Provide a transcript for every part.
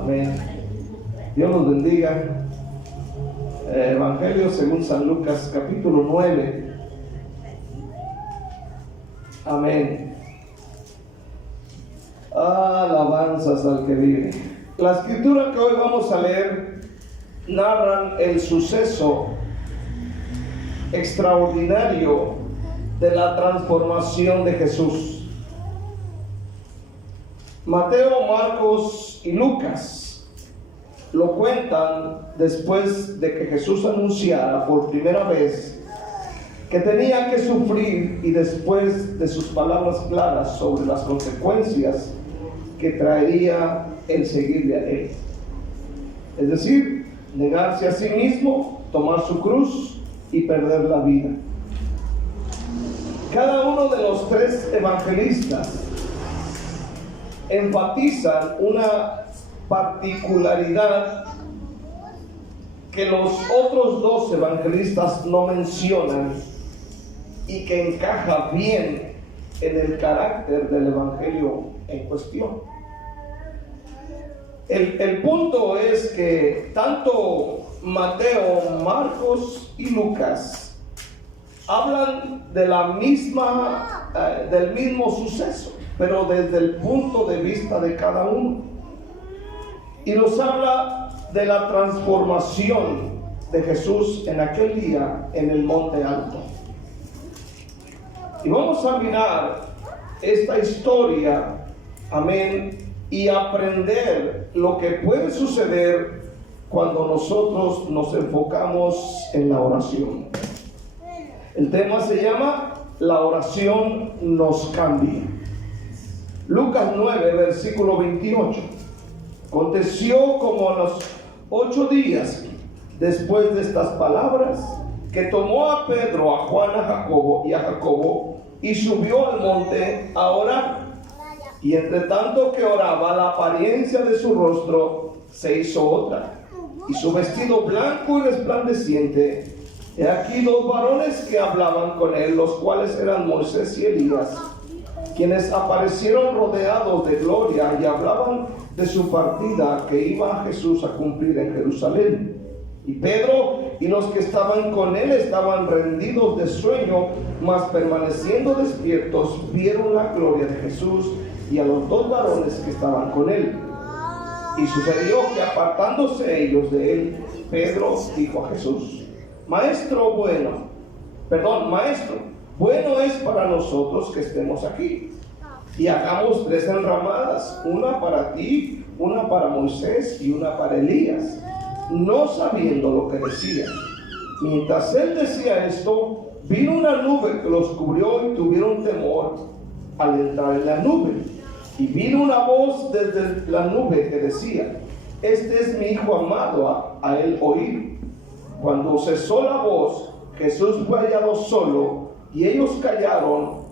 Amén. Dios los bendiga. Evangelio según San Lucas, capítulo 9. Amén. Alabanzas al que vive. La escritura que hoy vamos a leer narran el suceso extraordinario de la transformación de Jesús. Mateo, Marcos y Lucas lo cuentan después de que Jesús anunciara por primera vez que tenía que sufrir, y después de sus palabras claras sobre las consecuencias que traería el seguirle a él. Es decir, negarse a sí mismo, tomar su cruz y perder la vida. Cada uno de los tres evangelistas enfatizan una particularidad que los otros dos evangelistas no mencionan y que encaja bien en el carácter del evangelio en cuestión. El punto es que tanto Mateo, Marcos y Lucas hablan de del mismo suceso, pero desde el punto de vista de cada uno. Y nos habla de la transformación de Jesús en aquel día en el Monte Alto. Y vamos a mirar esta historia, amén, y aprender lo que puede suceder cuando nosotros nos enfocamos en la oración. El tema se llama La oración nos cambia. Lucas 9, versículo 28. Aconteció como a los 8 días después de estas palabras, que tomó a Pedro, a Juan, a Jacobo y subió al monte a orar. Y entre tanto que oraba, la apariencia de su rostro se hizo otra, y su vestido blanco y resplandeciente. He aquí dos varones que hablaban con él, los cuales eran Moisés y Elías, quienes aparecieron rodeados de gloria y hablaban de su partida que iba Jesús a cumplir en Jerusalén. Y Pedro y los que estaban con él estaban rendidos de sueño, mas permaneciendo despiertos vieron la gloria de Jesús y a los dos varones que estaban con él. Y sucedió que apartándose ellos de él, Pedro dijo a Jesús: Maestro, bueno es para nosotros que estemos aquí, y hagamos 3 enramadas, una para ti, una para Moisés y una para Elías, no sabiendo lo que decía. Mientras él decía esto, vino una nube que los cubrió y tuvieron temor al entrar en la nube. Y vino una voz desde la nube que decía: Este es mi Hijo amado, a él oíd. Cuando cesó la voz, Jesús fue hallado solo, y ellos callaron,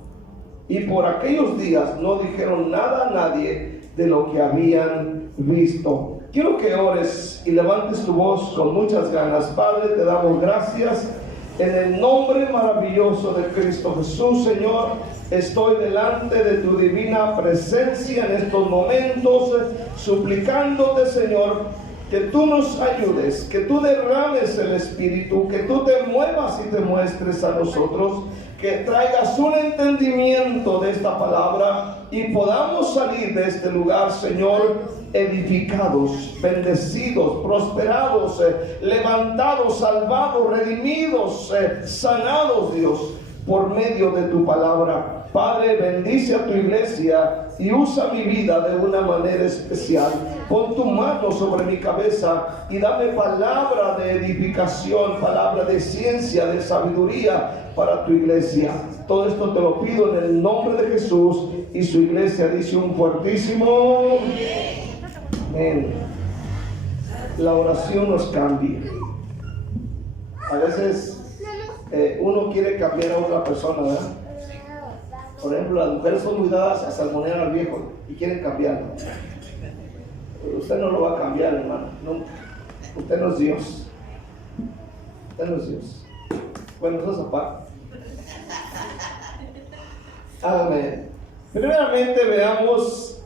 y por aquellos días no dijeron nada a nadie de lo que habían visto. Quiero que ores y levantes tu voz con muchas ganas. Padre, te damos gracias en el nombre maravilloso de Cristo Jesús. Señor, estoy delante de tu divina presencia en estos momentos, suplicándote, Señor, que tú nos ayudes, que tú derrames el Espíritu, que tú te muevas y te muestres a nosotros, que traigas un entendimiento de esta palabra y podamos salir de este lugar, Señor, edificados, bendecidos, prosperados, levantados, salvados, redimidos, sanados, Dios, por medio de tu palabra. Padre, bendice a tu iglesia y usa mi vida de una manera especial. Pon tu mano sobre mi cabeza y dame palabra de edificación, palabra de ciencia, de sabiduría para tu iglesia. Todo esto te lo pido en el nombre de Jesús, y su iglesia dice un fuertísimo amén. La oración nos cambia. A veces uno quiere cambiar a otra persona, ¿verdad? Por ejemplo, las mujeres son muy dadas a salmonear al viejo y quieren cambiarlo. Pero usted no lo va a cambiar, hermano, nunca. Usted no es Dios. Usted no es Dios. Bueno, eso es aparte. Amén. Primeramente veamos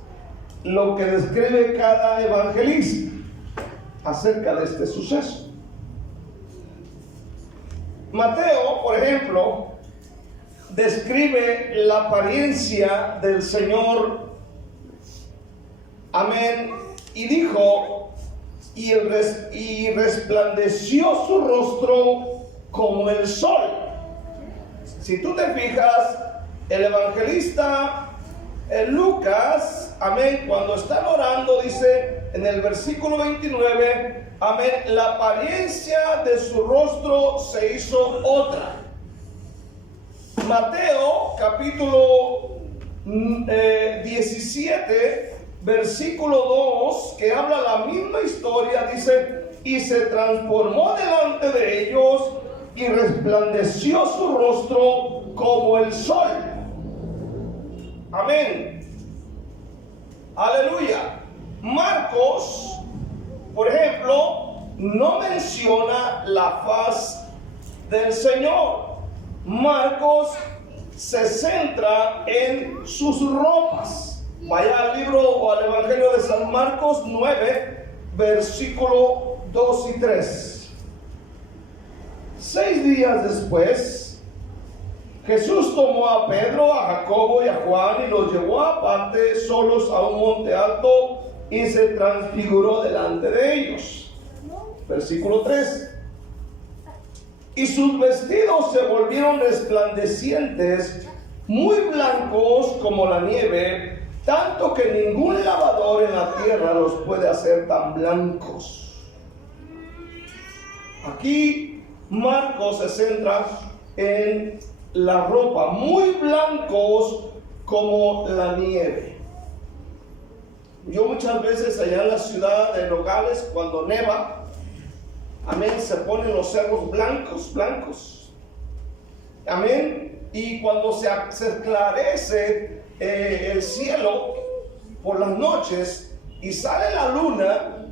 lo que describe cada evangelista acerca de este suceso. Mateo, por ejemplo, describe la apariencia del Señor, amén, y dijo, y resplandeció su rostro como el sol. Si tú te fijas, el evangelista Lucas, amén, cuando están orando, dice en el versículo 29, amén, la apariencia de su rostro se hizo otra. Mateo capítulo 17, versículo 2, que habla la misma historia, dice, y se transformó delante de ellos y resplandeció su rostro como el sol. Amén. Aleluya. Marcos, por ejemplo, no menciona la faz del Señor. Marcos se centra en sus ropas. Vaya al libro o al Evangelio de San Marcos 9, versículo 2 y 3. 6 días después, Jesús tomó a Pedro, a Jacobo y a Juan y los llevó aparte solos a un monte alto y se transfiguró delante de ellos. Versículo 3. Y sus vestidos se volvieron resplandecientes, muy blancos como la nieve, tanto que ningún lavador en la tierra los puede hacer tan blancos. Aquí Marcos se centra en la ropa, muy blancos como la nieve. Yo muchas veces allá en la ciudad de Nogales, cuando neva, amén, se ponen los cerros blancos, amén, y cuando se esclarece el cielo por las noches y sale la luna,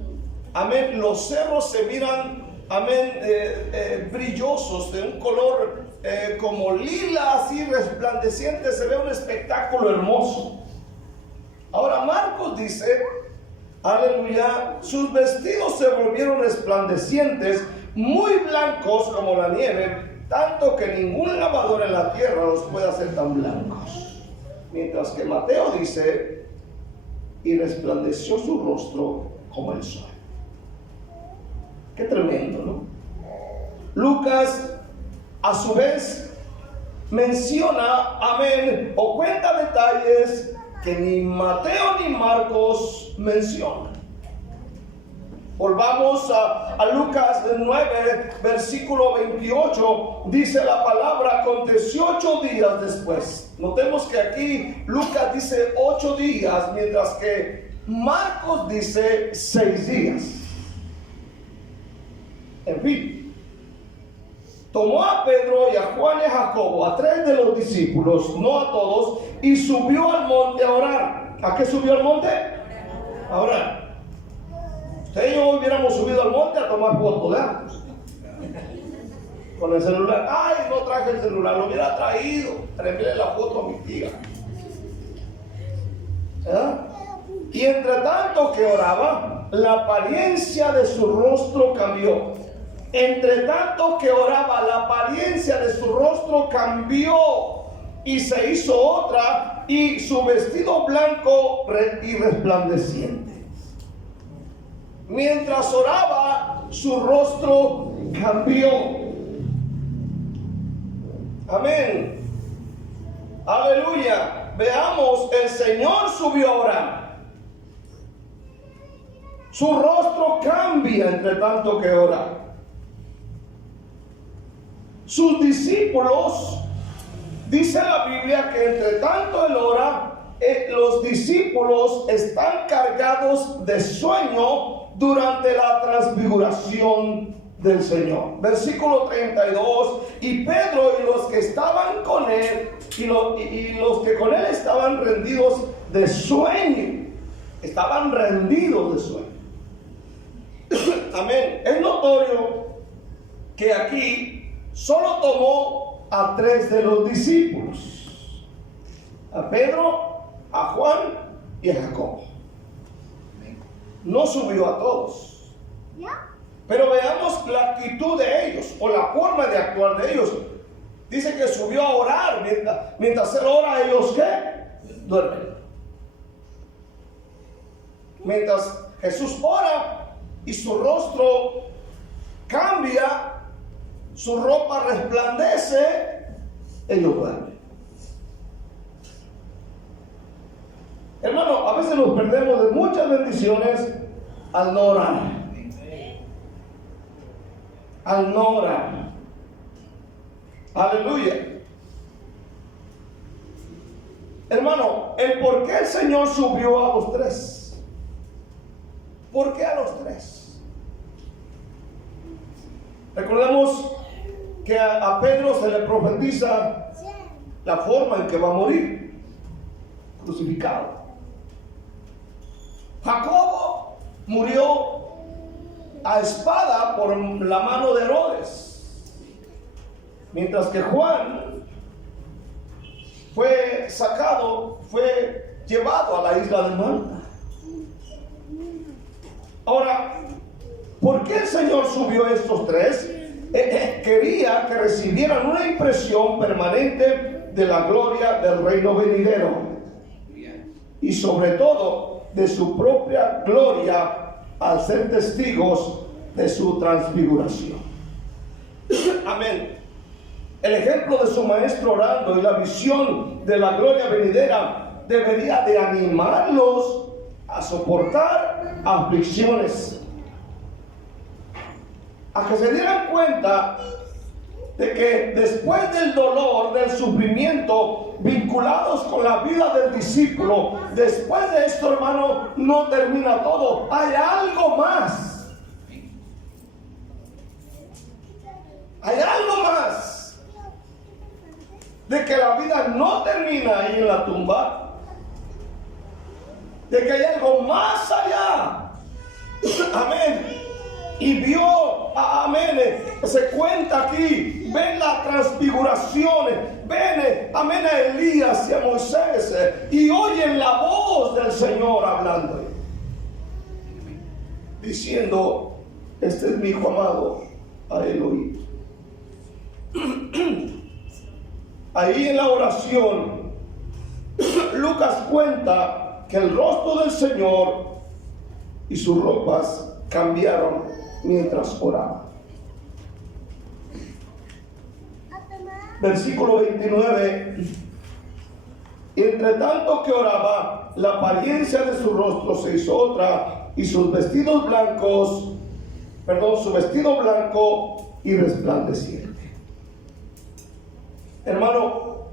amén, los cerros se miran, amén, brillosos, de un color como lila, así resplandeciente, se ve un espectáculo hermoso. Ahora Marcos dice, aleluya, sus vestidos se volvieron resplandecientes, muy blancos como la nieve, tanto que ningún lavador en la tierra los puede hacer tan blancos. Mientras que Mateo dice, y resplandeció su rostro como el sol. Qué tremendo, ¿no? Lucas, a su vez, menciona, amén, o cuenta detalles que ni Mateo ni Marcos mencionan. Volvamos a Lucas 9, versículo 28, dice la palabra, aconteció 8 días después. Notemos que aquí Lucas dice 8 días, mientras que Marcos dice 6 días. En fin, tomó a Pedro y a Juan y a Jacobo, a 3 de los discípulos, no a todos, y subió al monte a orar. ¿A qué subió al monte? A orar. Usted y yo hubiéramos subido al monte a tomar fotos, ¿verdad? Con el celular. Ay, no traje el celular, lo hubiera traído. Traerle la foto a mi tía. ¿Verdad? Y entre tanto que oraba, la apariencia de su rostro cambió. Entre tanto que oraba, la apariencia de su rostro cambió y se hizo otra, y su vestido blanco y resplandeciente. Mientras oraba, su rostro cambió. Amén. Aleluya. Veamos, el Señor subió a orar. Su rostro cambia entre tanto que ora. Sus discípulos, dice la Biblia que entre tanto él ora, los discípulos están cargados de sueño durante la transfiguración del Señor. Versículo 32, y Pedro y los que estaban con él, y los que con él estaban rendidos de sueño, estaban rendidos de sueño. Amén. Es notorio que aquí solo tomó a 3 de los discípulos, a Pedro, a Juan y a Jacobo. no subió a todos. Pero veamos la actitud de ellos o la forma de actuar de ellos. Dice que subió a orar. Mientras él ora, ellos ¿qué? Duermen. Mientras Jesús ora y su rostro cambia, su ropa resplandece, ellos duermen. Hermano, a veces nos perdemos de muchas bendiciones al no orar. Al no orar. Aleluya. Hermano, el por qué el Señor subió a los tres. ¿Por qué a los tres? Recordemos que a Pedro se le profetiza la forma en que va a morir, crucificado. Jacobo murió a espada por la mano de Herodes, mientras que Juan fue sacado, fue llevado a la isla de Malta. Ahora, ¿por qué el Señor subió a estos tres? Quería que recibieran una impresión permanente de la gloria del reino venidero y sobre todo de su propia gloria al ser testigos de su transfiguración. Amén. El ejemplo de su maestro orando y la visión de la gloria venidera debería de animarlos a soportar aflicciones, a que se dieran cuenta de que después del dolor, del sufrimiento, vinculados con la vida del discípulo, después de esto, hermano, no termina todo. Hay algo más. Hay algo más. De que la vida no termina ahí en la tumba. De que hay algo más allá. Amén. Y vio, amén, se cuenta aquí, ven la transfiguración, ven, amén, a Elías y a Moisés, y oyen la voz del Señor hablando, diciendo: este es mi hijo amado, a él oíd. Ahí en la oración, Lucas cuenta que el rostro del Señor y sus ropas cambiaron mientras oraba. Versículo 29. Entre tanto que oraba, la apariencia de su rostro se hizo otra, y sus vestidos blancos, su vestido blanco y resplandeciente. Hermano,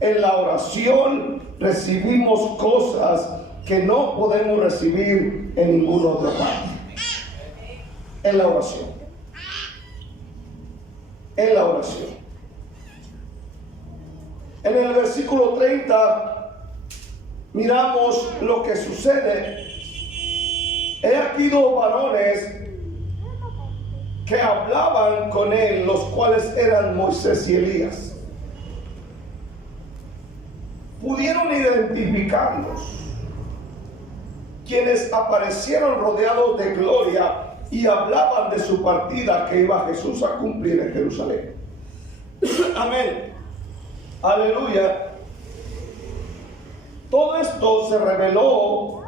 en la oración recibimos cosas que no podemos recibir en ninguna otra parte. En la oración. En la oración. En el versículo 30 miramos lo que sucede. He aquí dos varones que hablaban con él, los cuales eran Moisés y Elías. Pudieron identificarlos, quienes aparecieron rodeados de gloria y hablaban de su partida que iba Jesús a cumplir en Jerusalén. Amén. Aleluya. Todo esto se reveló,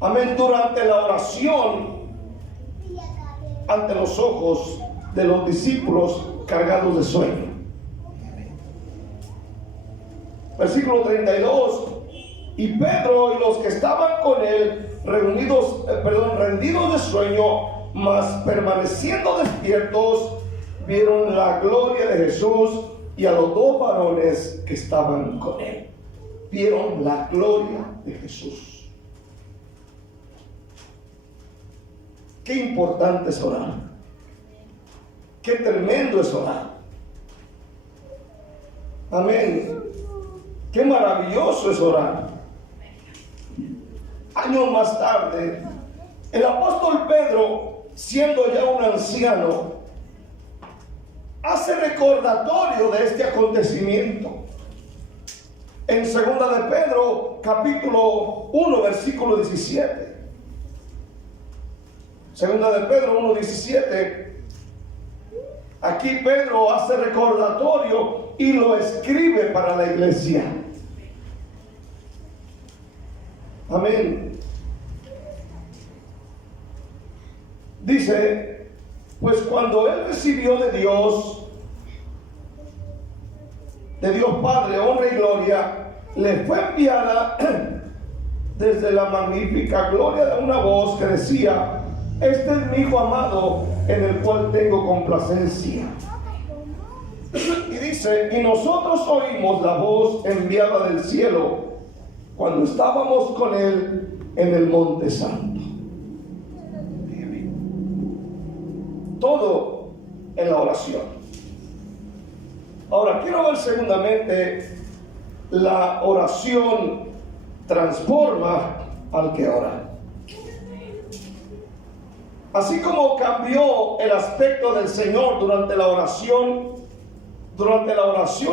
amén, durante la oración ante los ojos de los discípulos cargados de sueño. Versículo 32. Y Pedro y los que estaban con él rendidos de sueño, mas permaneciendo despiertos, vieron la gloria de Jesús y a los dos varones que estaban con él. Vieron la gloria de Jesús. Qué importante es orar. Qué tremendo es orar. Amén. Qué maravilloso es orar. Años más tarde, el apóstol Pedro, siendo ya un anciano, hace recordatorio de este acontecimiento. En segunda de Pedro, capítulo 1, versículo 17. Segunda de Pedro 1:17. Aquí Pedro hace recordatorio y lo escribe para la iglesia. Amén. Dice, pues cuando él recibió de Dios Padre, honra y gloria, le fue enviada desde la magnífica gloria de una voz que decía: este es mi Hijo amado, en el cual tengo complacencia. Y dice, y nosotros oímos la voz enviada del cielo cuando estábamos con él en el monte santo. Todo en la oración. Ahora quiero ver segundamente, la oración transforma al que ora. Así como cambió el aspecto del Señor durante la oración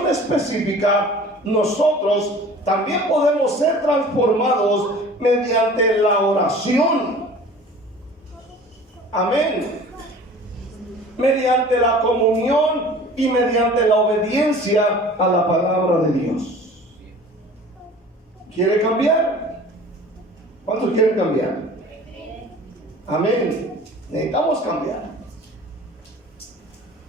específica, nosotros también podemos ser transformados mediante la oración. Amén. Mediante la comunión y mediante la obediencia a la palabra de Dios. ¿Quiere cambiar? ¿Cuántos quieren cambiar? Amén. Necesitamos cambiar.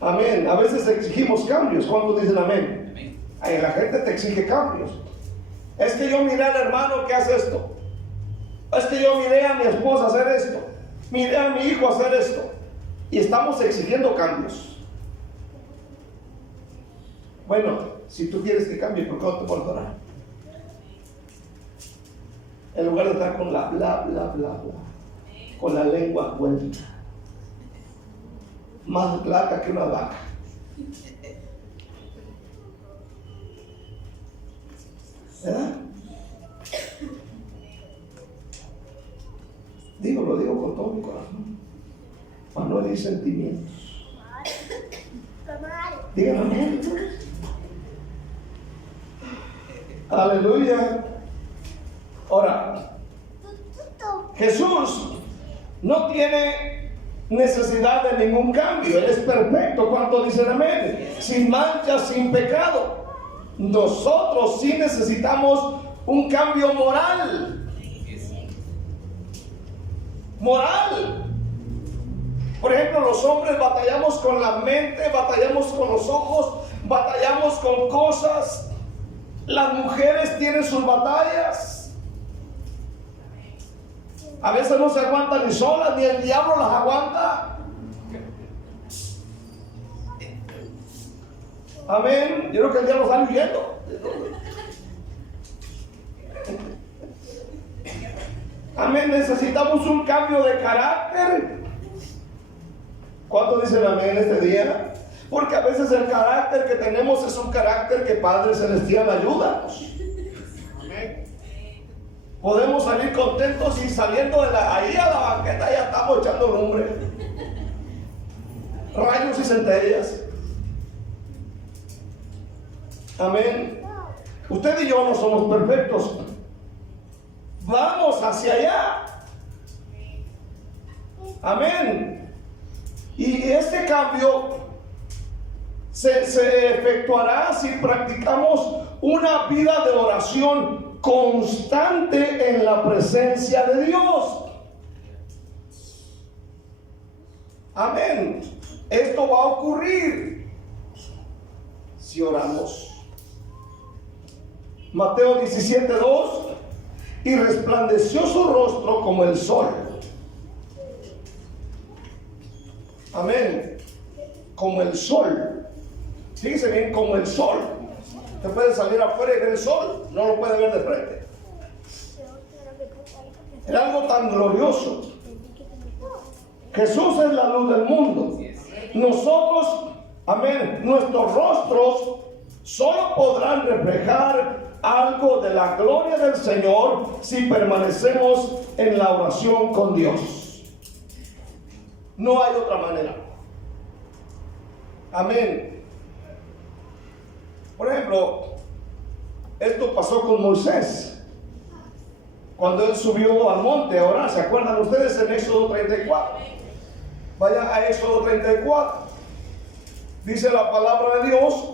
Amén. A veces exigimos cambios. ¿Cuántos dicen amén? Ay, la gente te exige cambios. Es que yo miré al hermano que hace esto. Es que yo miré a mi esposa hacer esto. Miré a mi hijo hacer esto. Y estamos exigiendo cambios. Bueno, si tú quieres que cambie, ¿por qué no te puedes orar? En lugar de estar con la bla, bla, bla, bla, con la lengua vuelta, más blanca que una vaca. ¿Verdad? Lo digo con todo mi corazón, para no herir sentimientos. Digan amén. Aleluya. Ahora, Jesús no tiene necesidad de ningún cambio. Él es perfecto. ¿Cuántos dicen amén? Sin mancha, sin pecado. Nosotros sí necesitamos un cambio moral. Moral. Por ejemplo, los hombres batallamos con la mente, batallamos con los ojos, batallamos con cosas. Las mujeres tienen sus batallas. A veces no se aguantan ni solas, ni el diablo las aguanta. Amén. Yo creo que el diablo está huyendo. Amén. Necesitamos un cambio de carácter. ¿Cuántos dicen amén este día? Porque a veces el carácter que tenemos es un carácter que Padre Celestial ayuda. Amén. Podemos salir contentos y saliendo ahí a la banqueta ya estamos echando lumbre, rayos y centellas. Amén. Usted y yo no somos perfectos. Vamos hacia allá. Amén. Y este cambio se efectuará si practicamos una vida de oración constante en la presencia de Dios. Amén. Esto va a ocurrir si oramos. Mateo 17:2. Y resplandeció su rostro como el sol. Amén. Como el sol. Fíjese bien, como el sol. Usted puede salir afuera y ver el sol, no lo puede ver de frente. Era algo tan glorioso. Jesús es la luz del mundo. Nosotros, amén, nuestros rostros solo podrán reflejar algo de la gloria del Señor si permanecemos en la oración con Dios. No hay otra manera. Amén. Por ejemplo, esto pasó con Moisés cuando él subió al monte a orar. ¿Se acuerdan ustedes en Éxodo 34? Vaya a Éxodo 34. Dice la palabra de Dios,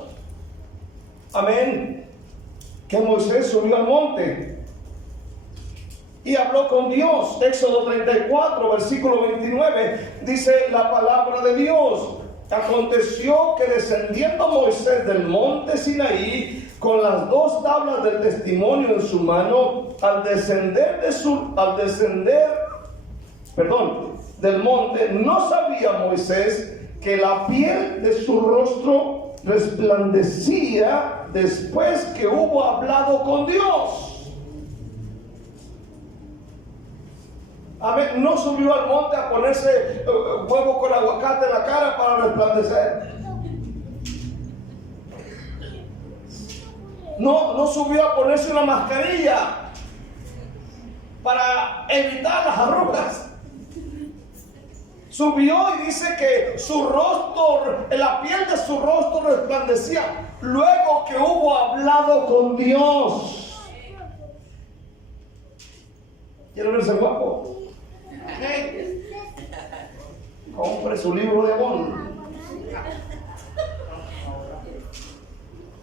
amén, que Moisés subió al monte y habló con Dios. Éxodo 34, versículo 29, dice la palabra de Dios: aconteció que descendiendo Moisés del monte Sinaí con las 2 tablas del testimonio en su mano, al descender del monte, no sabía Moisés que la piel de su rostro resplandecía después que hubo hablado con Dios. Amén. No subió al monte a ponerse huevo con aguacate en la cara para resplandecer. No subió a ponerse una mascarilla para evitar las arrugas. Subió y dice que su rostro, la piel de su rostro resplandecía luego que hubo hablado con Dios. ¿Quiere verse guapo? Compre su libro de amor.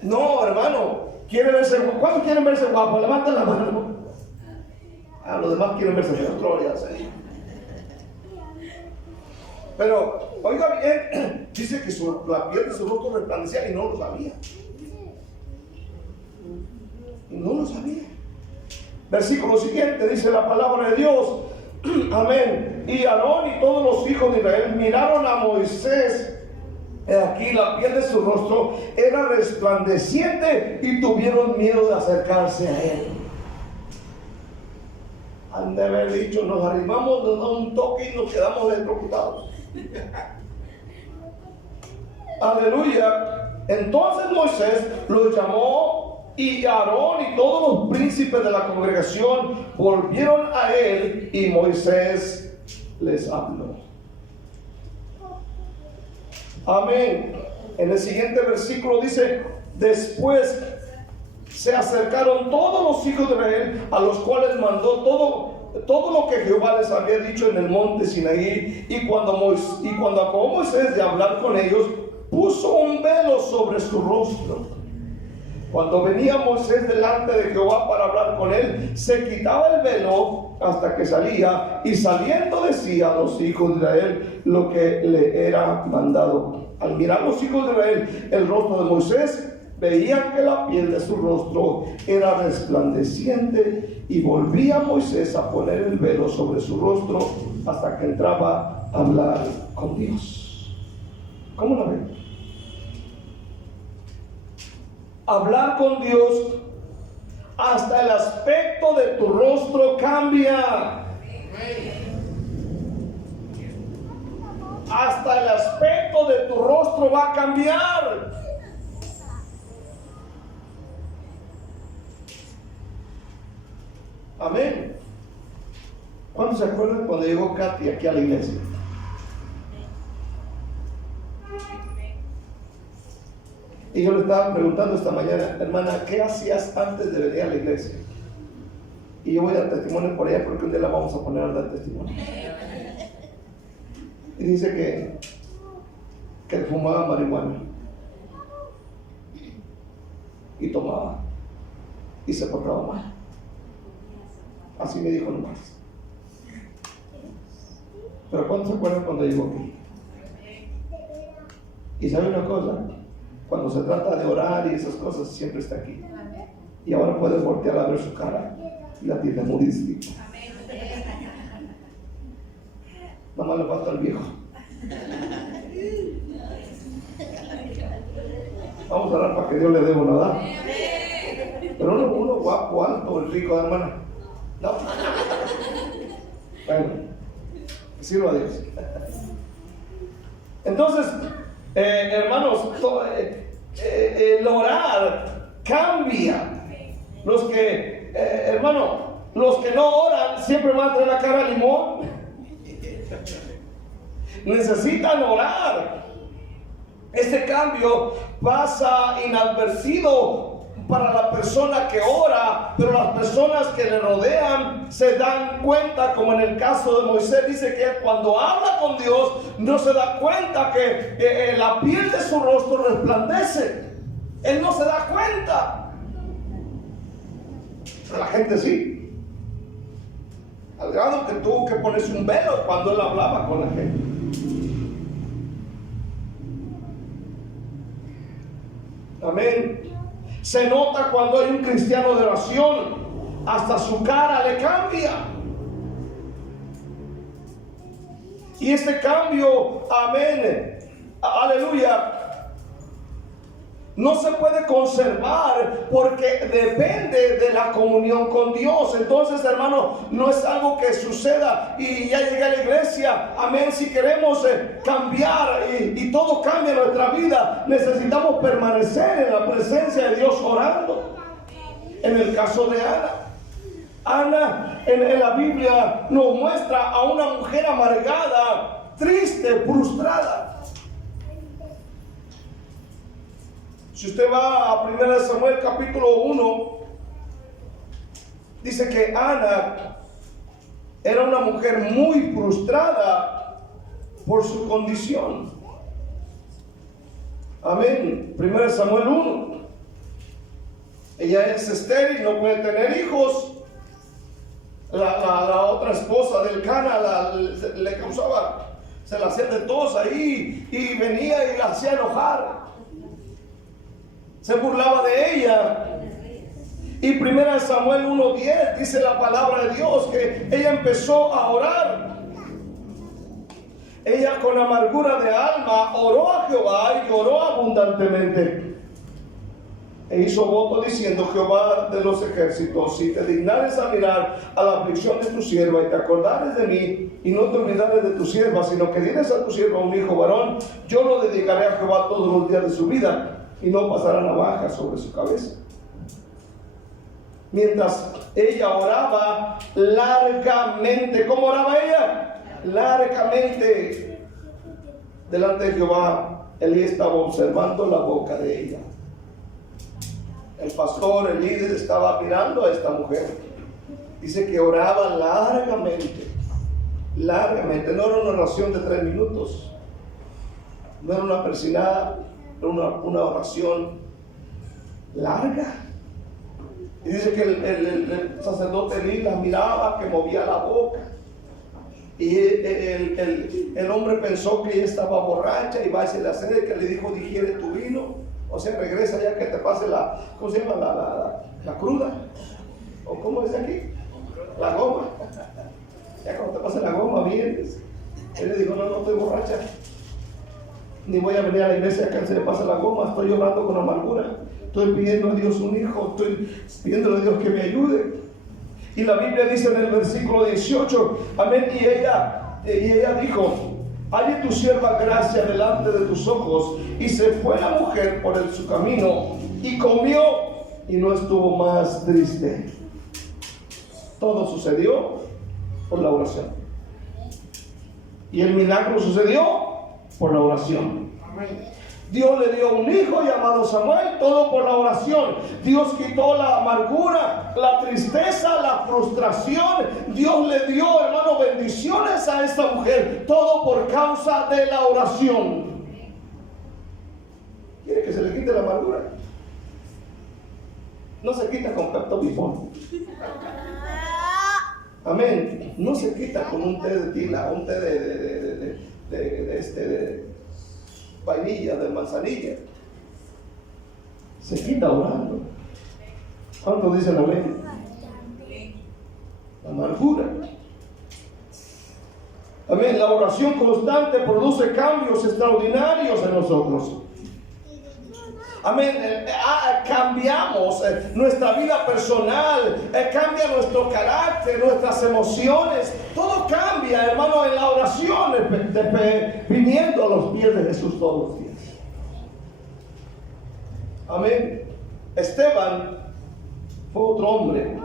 No, hermano, ¿quiere verse guapo? ¿Cuántos quieren verse guapo? Levanten la mano. Los demás quieren verse feos, gloria al Señor. Pero, oiga bien, dice que la piel de su rostro resplandecía y no lo sabía. Y no lo sabía. Versículo siguiente, dice la palabra de Dios, amén. Y Aarón y todos los hijos de Israel miraron a Moisés. Aquí la piel de su rostro era resplandeciente y tuvieron miedo de acercarse a él. Han de haber dicho, nos arrimamos, nos da un toque y nos quedamos electrocutados. Aleluya. Entonces Moisés los llamó, y Aarón y todos los príncipes de la congregación volvieron a él, y Moisés les habló. Amén. En el siguiente versículo dice: después se acercaron todos los hijos de Israel, a los cuales mandó todo lo que Jehová les había dicho en el monte Sinaí. Y cuando acabó Moisés de hablar con ellos, puso un velo sobre su rostro. Cuando venía Moisés delante de Jehová para hablar con él, se quitaba el velo hasta que salía, y saliendo decía a los hijos de Israel lo que le era mandado. Al mirar los hijos de Israel el rostro de Moisés, veían que la piel de su rostro era resplandeciente, y volvía Moisés a poner el velo sobre su rostro hasta que entraba a hablar con Dios. ¿Cómo lo ven? Hablar con Dios, hasta el aspecto de tu rostro cambia. Hasta el aspecto de tu rostro va a cambiar. Amén. ¿Cuántos se acuerdan cuando llegó Katy aquí a la iglesia? Y yo le estaba preguntando esta mañana: hermana, ¿qué hacías antes de venir a la iglesia? Y yo voy a dar testimonio por ella, porque un día la vamos a poner a dar testimonio. Y dice que fumaba marihuana y tomaba y se portaba mal. Así me dijo nomás. Pero ¿cuántos se acuerdan cuando llegó aquí? Y sabe una cosa, cuando se trata de orar y esas cosas, siempre está aquí. Y ahora puedes voltear a ver su cara y la tiene muy distinta. Nada más le falta al viejo. Vamos a orar para que Dios le dé una, ¿verdad? Pero uno guapo, alto, el rico, hermana. No. Bueno, sirva a Dios. Entonces, hermanos, el orar cambia. Los que, los que no oran siempre van a traer la cara de limón. Necesitan orar. Este cambio pasa inadvertido para la persona que ora, pero las personas que le rodean se dan cuenta, como en el caso de Moisés, dice que cuando habla con Dios no se da cuenta que la piel de su rostro resplandece. Él no se da cuenta. Pero la gente sí. Al grado que tuvo que ponerse un velo cuando él hablaba con la gente. Amén. Se nota cuando hay un cristiano de oración, hasta su cara le cambia. Y este cambio, amén, aleluya, no se puede conservar porque depende de la comunión con Dios. Entonces, hermano, no es algo que suceda y ya llegué a la iglesia. Amén. Si queremos cambiar y todo cambia en nuestra vida, necesitamos permanecer en la presencia de Dios orando. En el caso de Ana en la Biblia nos muestra a una mujer amargada, triste, frustrada. Si usted va a 1 Samuel capítulo 1, dice que Ana era una mujer muy frustrada por su condición. Amén. 1 Samuel 1. Ella es estéril, no puede tener hijos. La otra esposa del Cana le causaba, se la hacía de tos ahí y venía y la hacía enojar. Se burlaba de ella. Y 1 Samuel 1:10 dice la palabra de Dios que ella empezó a orar. Ella con amargura de alma oró a Jehová y lloró abundantemente. E hizo voto diciendo: Jehová de los ejércitos, si te dignares a mirar a la aflicción de tu sierva y te acordares de mí y no te olvidares de tu sierva, sino que dieres a tu sierva un hijo varón, yo lo dedicaré a Jehová todos los días de su vida y no pasará navaja sobre su cabeza. Mientras ella oraba largamente. ¿Cómo oraba ella? Largamente delante de Jehová. Elí estaba observando la boca de ella. El pastor, el líder, estaba mirando a esta mujer. Dice que oraba largamente. Largamente. No era una oración de 3 minutos. No era una persinada. Era una oración larga. Y dice que el sacerdote Elí la miraba, que movía la boca. Y el hombre pensó que ella estaba borracha y va y se le acerca, le dijo: digiere tu vino. O sea, regresa ya que te pase ¿cómo se llama? La cruda. ¿O cómo es aquí? La goma. Ya cuando te pase la goma, vienes. Él le dijo: no estoy borracha. Ni voy a venir a la iglesia que se le pase la goma. Estoy llorando con amargura. Estoy pidiendo a Dios un hijo. Estoy pidiéndole a Dios que me ayude. Y la Biblia dice en el versículo 18, amén, y ella dijo: halle tu sierva gracia delante de tus ojos. Y se fue la mujer por su camino y comió y no estuvo más triste. Todo sucedió por la oración. Y el milagro sucedió por la oración. Dios le dio un hijo llamado Samuel, todo por la oración. Dios quitó la amargura, la tristeza, la frustración. Dios le dio, hermano, bendiciones a esta mujer, todo por causa de la oración. ¿Quiere que se le quite la amargura? No se quita con Pepto-Bismol. Amén. No se quita con un té de tila, un té de vainilla, de manzanilla. Se quita orando. ¿Cuántos dicen amén? La amargura. Amén. La oración constante produce cambios extraordinarios en nosotros. Amén. Cambiamos nuestra vida personal, cambia nuestro carácter, nuestras emociones. Todo cambia, hermano, en la oración, viniendo a los pies de Jesús todos los días. Amén. Esteban fue otro hombre.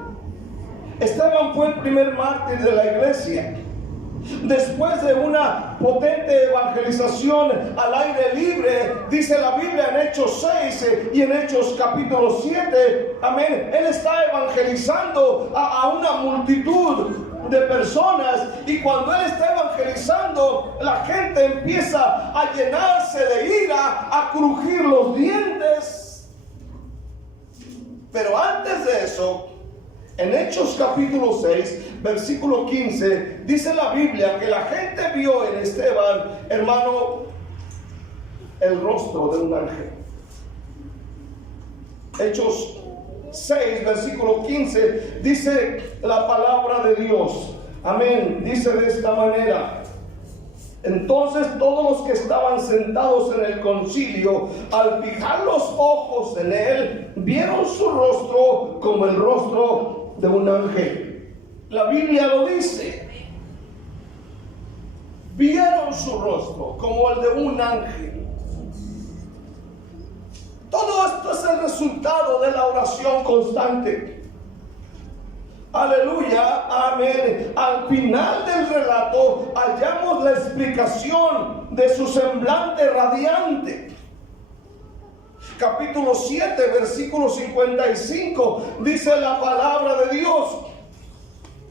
Esteban fue el primer mártir de la iglesia. Después de una potente evangelización al aire libre, dice la Biblia en Hechos 6 y en Hechos capítulo 7, amén, él está evangelizando a una multitud de personas, y cuando él está evangelizando, la gente empieza a llenarse de ira, a crujir los dientes. Pero antes de eso, en Hechos capítulo 6, versículo 15, dice la Biblia que la gente vio en Esteban, hermano, el rostro de un ángel. Hechos 6, versículo 15, dice la palabra de Dios. Amén. Dice de esta manera: entonces todos los que estaban sentados en el concilio, al fijar los ojos en él, vieron su rostro como el rostro de un ángel. La Biblia lo dice. Vieron su rostro como el de un ángel. Todo esto es el resultado de la oración constante. Aleluya, amén. Al final del relato hallamos la explicación de su semblante radiante. Capítulo 7, versículo 55, dice la palabra de Dios.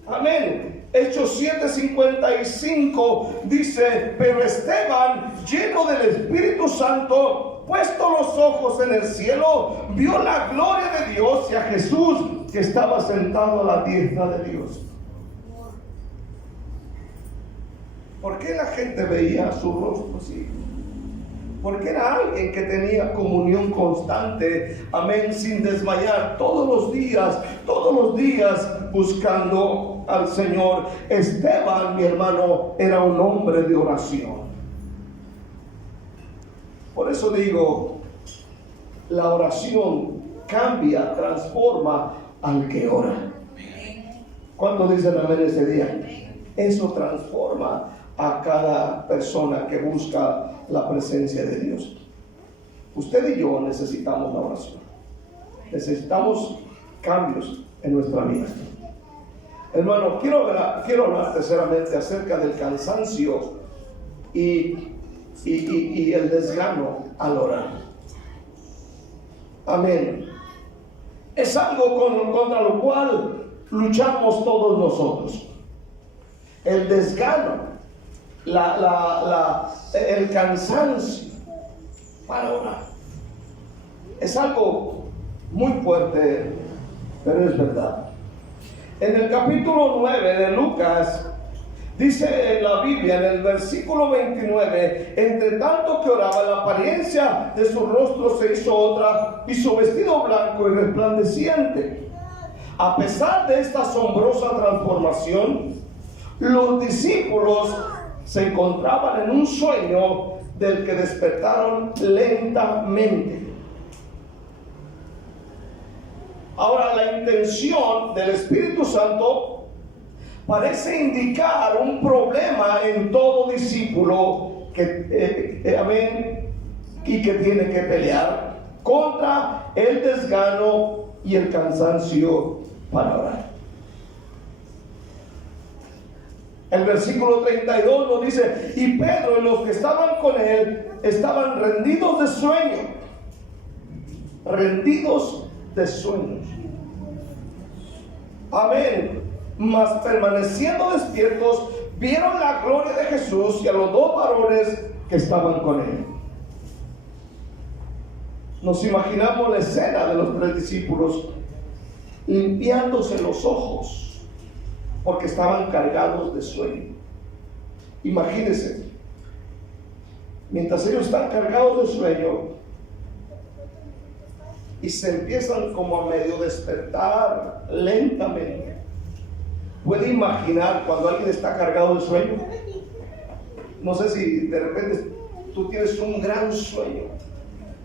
Amén. Hechos 7:55 dice: pero Esteban, lleno del Espíritu Santo, puesto los ojos en el cielo, vio la gloria de Dios y a Jesús que estaba sentado a la diestra de Dios. ¿Por qué la gente veía su rostro así? Porque era alguien que tenía comunión constante, amén, sin desmayar, todos los días buscando al Señor. Esteban, mi hermano, era un hombre de oración. Por eso digo, la oración cambia, transforma al que ora. ¿Cuántos dicen amén ese día? Eso transforma a cada persona que busca la presencia de Dios. Usted y yo necesitamos la oración. Necesitamos cambios en nuestra vida. Hermano, quiero hablar sinceramente acerca del cansancio y el desgano al orar. Amén. Es algo contra lo cual luchamos todos nosotros. El desgano, el cansancio para orar. Es algo muy fuerte, pero es verdad. En el capítulo 9 de Lucas, dice en la Biblia, en el versículo 29, entre tanto que oraba, la apariencia de su rostro se hizo otra, y su vestido blanco y resplandeciente. A pesar de esta asombrosa transformación, los discípulos se encontraban en un sueño del que despertaron lentamente. Ahora, la intención del Espíritu Santo parece indicar un problema en todo discípulo amén, y que tiene que pelear contra el desgano y el cansancio para orar. El versículo 32 nos dice: y Pedro y los que estaban con él estaban rendidos de sueño. Rendidos de sueños. Amén. Mas permaneciendo despiertos, vieron la gloria de Jesús y a los dos varones que estaban con él. Nos imaginamos la escena de los tres discípulos limpiándose los ojos porque estaban cargados de sueño. Imagínense, mientras ellos están cargados de sueño y se empiezan como a medio despertar lentamente. ¿Puede imaginar cuando alguien está cargado de sueño? No sé si de repente tú tienes un gran sueño,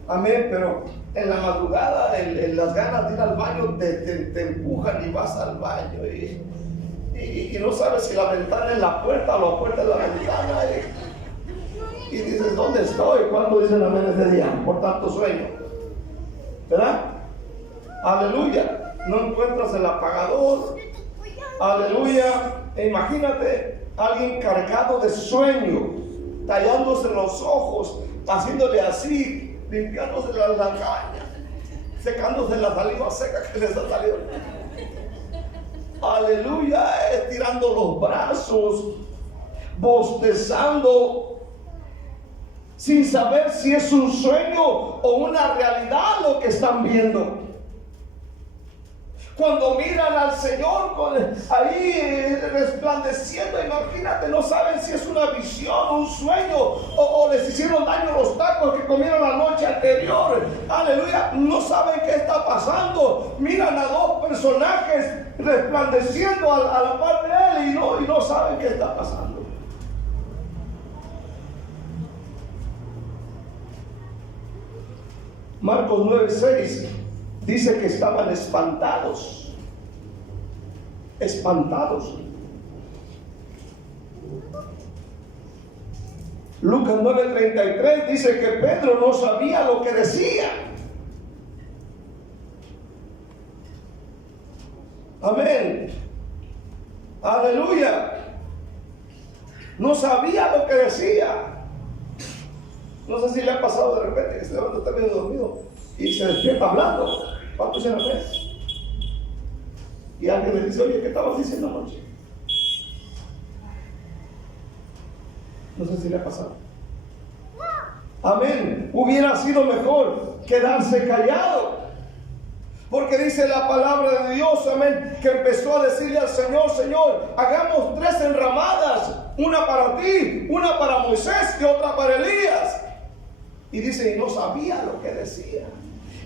amén, pero en la madrugada, en las ganas de ir al baño, te empujan y vas al baño y no sabes si la ventana es la puerta o la puerta es la ventana, y dices: ¿dónde estoy? ¿Cuándo dicen amén ese día? Por tanto sueño, ¿verdad? Aleluya. No encuentras el apagador. Aleluya. Imagínate alguien cargado de sueño, tallándose los ojos, haciéndole así, limpiándose las cañas, secándose la saliva seca que les ha salido. Aleluya, estirando los brazos, bostezando, sin saber si es un sueño o una realidad lo que están viendo. Cuando miran al Señor ahí resplandeciendo, imagínate, no saben si es una visión, un sueño, o les hicieron daño los tacos que comieron la noche anterior. Aleluya, no saben qué está pasando. Miran a dos personajes resplandeciendo a la par de él y no saben qué está pasando. Marcos 9:6 dice que estaban espantados. Espantados. Lucas 9:33 dice que Pedro no sabía lo que decía. Amén. Aleluya. No sabía lo que decía. No sé si le ha pasado de repente que se levanta, está medio dormido y se despierta hablando. ¿Cuántos en la vez? Y alguien le dice, oye, ¿qué estabas diciendo anoche? No sé si le ha pasado. Amén. Hubiera sido mejor quedarse callado. Porque dice la palabra de Dios, amén, que empezó a decirle al Señor, Señor, hagamos 3 enramadas, una para ti, una para Moisés y otra para Elías. Y dice, y no sabía lo que decía.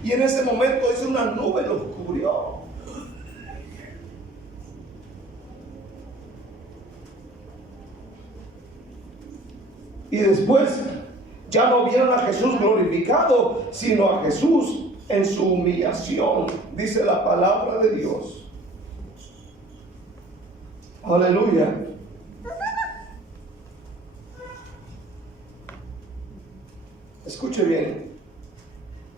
Y en ese momento dice, una nube los cubrió. Y después ya no vieron a Jesús glorificado, sino a Jesús en su humillación, dice la palabra de Dios. Aleluya. Escuche bien.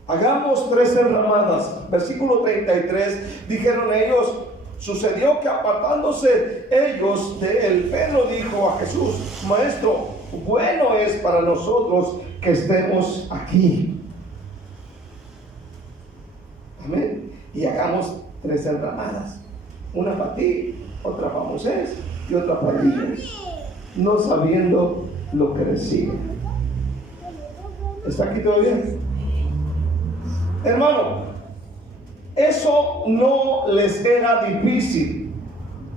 Hagamos 3 enramadas. Versículo 33. Dijeron ellos, sucedió que apartándose ellos de él, Pedro dijo a Jesús, Maestro, bueno es para nosotros que estemos aquí. Amén. Y hagamos 3 enramadas. Una para ti, otra para Moisés y otra para Elías. No sabiendo lo que decía. ¿Está aquí todavía? Hermano, eso no les era difícil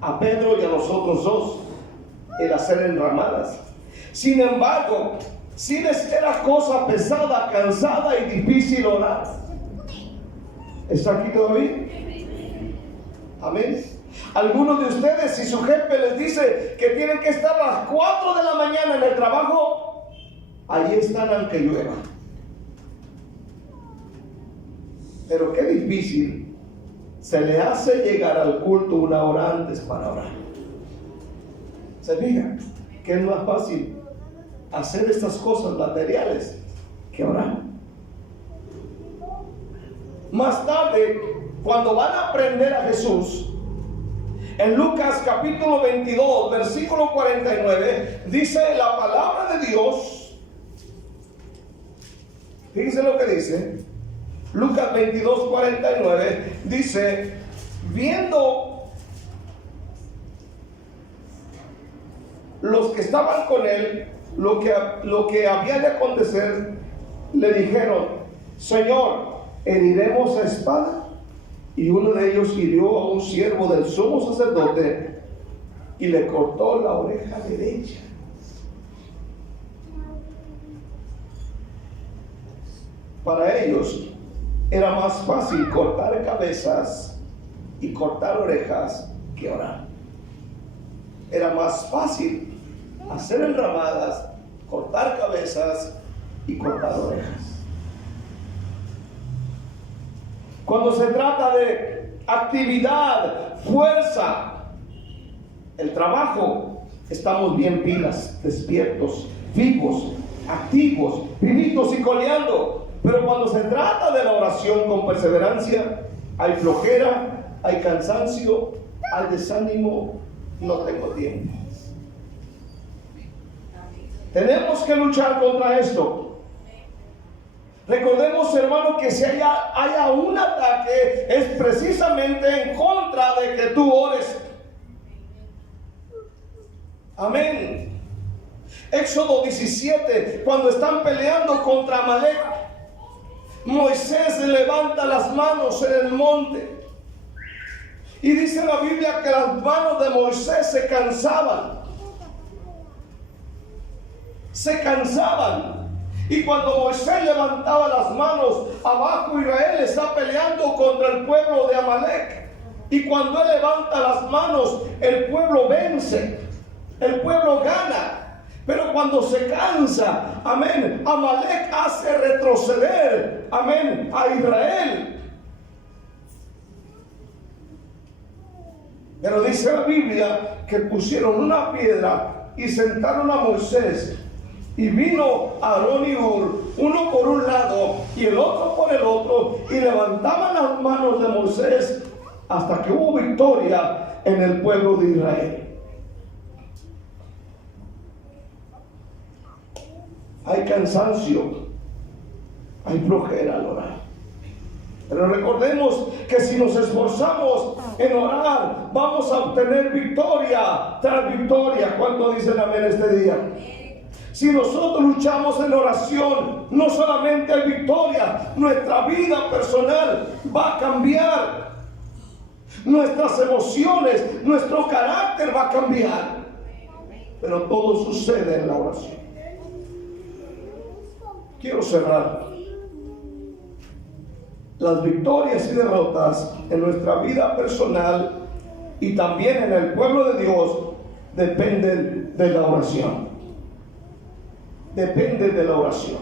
a Pedro y a los otros dos, el hacer enramadas. Sin embargo, sí les era cosa pesada, cansada y difícil orar. ¿Está aquí todavía? Amén. Algunos de ustedes, si su jefe les dice que tienen que estar a las 4 de la mañana en el trabajo, allí están aunque llueva. Pero qué difícil se le hace llegar al culto 1 hora antes para orar. ¿Se fija? Que es más fácil hacer estas cosas materiales que orar. Más tarde, cuando van a aprender a Jesús, en Lucas capítulo 22, versículo 49, dice la palabra de Dios. Fíjense lo que dice. Lucas 22, 49, dice, viendo los que estaban con él, lo que había de acontecer, le dijeron, Señor, ¿heriremos a espada? Y uno de ellos hirió a un siervo del sumo sacerdote y le cortó la oreja derecha. Para ellos era más fácil cortar cabezas y cortar orejas que orar. Era más fácil hacer enramadas, cortar cabezas y cortar orejas. Cuando se trata de actividad, fuerza, el trabajo, estamos bien pilas, despiertos, vivos, activos, vinitos y coleando. Pero cuando se trata de la oración con perseverancia, hay flojera, hay cansancio, hay desánimo, no tengo tiempo. Tenemos que luchar contra esto. Recordemos, hermano, que si haya un ataque, es precisamente en contra de que tú ores. Amén. Éxodo 17, cuando están peleando contra Amalek, Moisés levanta las manos en el monte. Y dice la Biblia que las manos de Moisés se cansaban. Se cansaban. Y cuando Moisés levantaba las manos, abajo Israel está peleando contra el pueblo de Amalek. Y cuando él levanta las manos, el pueblo vence. El pueblo gana. Pero cuando se cansa, amén, Amalek hace retroceder, amén, a Israel. Pero dice la Biblia que pusieron una piedra y sentaron a Moisés. Y vino Aarón y Hur, uno por un lado y el otro por el otro, y levantaban las manos de Moisés hasta que hubo victoria en el pueblo de Israel. Hay cansancio, hay flojera al orar. Pero recordemos que si nos esforzamos en orar, vamos a obtener victoria tras victoria. ¿Cuánto dicen amén este día? Si nosotros luchamos en oración, no solamente hay victoria, nuestra vida personal va a cambiar. Nuestras emociones, nuestro carácter va a cambiar. Pero todo sucede en la oración. Quiero cerrar. Las victorias y derrotas en nuestra vida personal y también en el pueblo de Dios dependen de la oración. Dependen de la oración.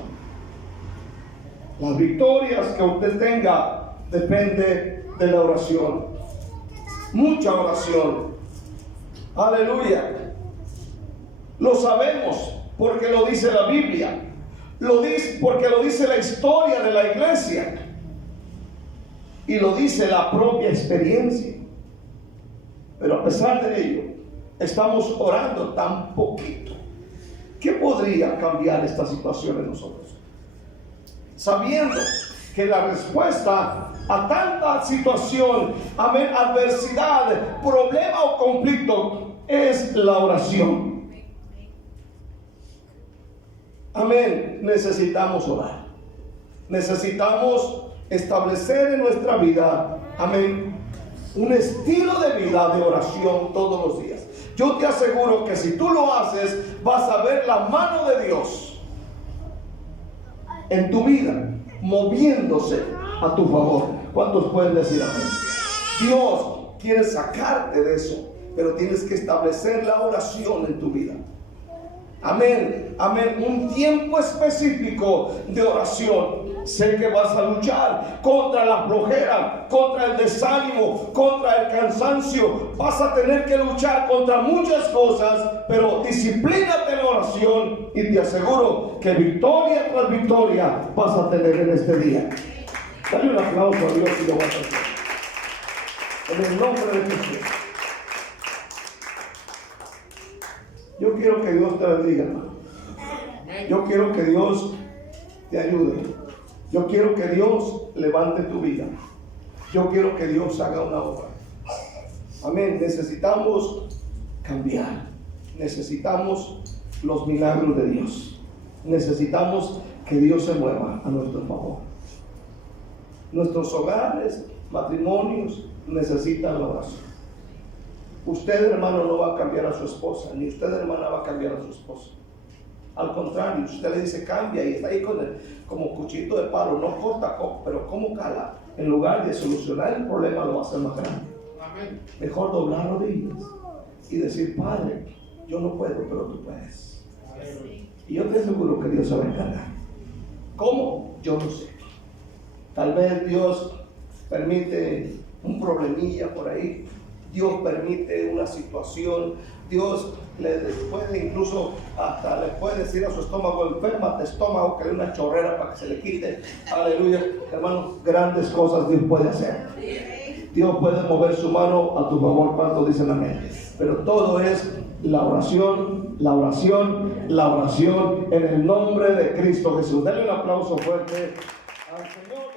Las victorias que usted tenga dependen de la oración. Mucha oración. Aleluya. Lo sabemos porque lo dice la Biblia. Lo dice porque lo dice la historia de la iglesia. Y lo dice la propia experiencia. Pero a pesar de ello, estamos orando tan poquito. ¿Qué podría cambiar esta situación en nosotros? Sabiendo que la respuesta a tanta situación, amén, adversidad, problema o conflicto es la oración. Amén. Necesitamos orar. Necesitamos establecer en nuestra vida, amén, un estilo de vida de oración todos los días. Yo te aseguro que si tú lo haces, vas a ver la mano de Dios en tu vida, moviéndose a tu favor. ¿Cuántos pueden decir amén? Dios quiere sacarte de eso, pero tienes que establecer la oración en tu vida. Amén, amén. Un tiempo específico de oración. Sé que vas a luchar contra la flojera, contra el desánimo, contra el cansancio. Vas a tener que luchar contra muchas cosas, pero disciplínate en la oración y te aseguro que victoria tras victoria vas a tener en este día. Dale un aplauso a Dios y lo vas a hacer. En el nombre de Jesús. Yo quiero que Dios te bendiga, hermano. Yo quiero que Dios te ayude. Yo quiero que Dios levante tu vida. Yo quiero que Dios haga una obra. Amén. Necesitamos cambiar. Necesitamos los milagros de Dios. Necesitamos que Dios se mueva a nuestro favor. Nuestros hogares, matrimonios, necesitan la oración. Usted, hermano, no va a cambiar a su esposa, ni usted, hermana, va a cambiar a su esposo. Al contrario, usted le dice cambia y está ahí como cuchillo de palo, no corta, pero como cala. En lugar de solucionar el problema, lo va a hacer más grande. Amén. Mejor doblar rodillas y decir, Padre, yo no puedo, pero tú puedes. Amén. Y yo te aseguro que Dios se va a encargar. ¿Cómo? Yo no sé. Tal vez Dios permite un problemilla por ahí. Dios permite una situación. Dios le puede incluso hasta le puede decir a su estómago, enférmate estómago, que le dé una chorrera para que se le quite. Aleluya. Hermanos, grandes cosas Dios puede hacer. Dios puede mover su mano a tu favor. ¿Cuántos dicen amén? Pero todo es la oración, la oración, la oración en el nombre de Cristo Jesús. Denle un aplauso fuerte al Señor.